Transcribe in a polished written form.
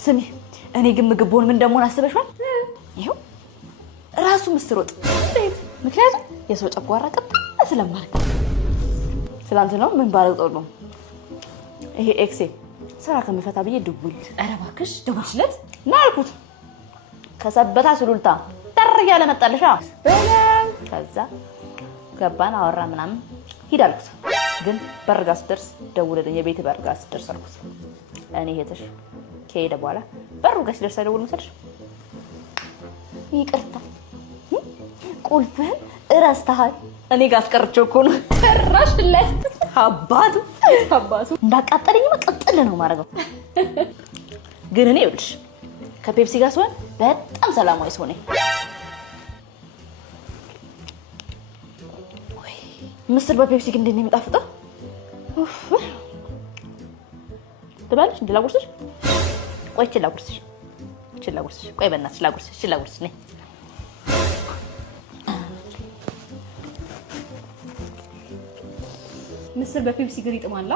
ስሚ እኔ ግን ምግቡን ምን እንደሆነ አስበሽዋል? ይሄው ራሱ ምስር ወጥ እንዴት? ምክንያቱም የሰው ጨጓራ ቀጥታ ስለማርክ ስላንተ ነው። ምን ባለውጠው ነው ይሄ ኤክሴ ስራ ከመፈታ ብዬ ደውል። ኧረ እባክሽ ደውልሽለት እና አልኩት። ከሰበታ ሱሉልታ ጠር እያለ መጣልሻ በለም። ከዛ ገባን አወራ ምናምን ሂድ አልኩት። ግን በርጋ ስደርስ ደውልልኝ የቤት በርጋ ስደርስ አልኩት። እኔ ሄተሽ ከሄደ በኋላ በሩ ጋር ሲደርስ ደውል መሰለሽ። ይቅርታ ቁልፍህን እረስተሃል። እኔ ጋር አስቀርቼው እኮ ነው። ተራሽለት አባቱ እንዳቃጠለኝ መቀጠል ነው ማረገው። ግን እኔ ይኸውልሽ ከፔፕሲ ጋር ሲሆን በጣም ሰላማዊ ሰው ነኝ። ምስር በፔፕሲ ግን እንዴት ነው የሚጣፍጠው? ትባለሽ እንዴ? ላጉርስሽ? ቆይ ላጉርስሽ። ቆይ በእናትሽ ላጉርስሽ ነኝ። ምስር በፔፕሲ ግን ይጥማል።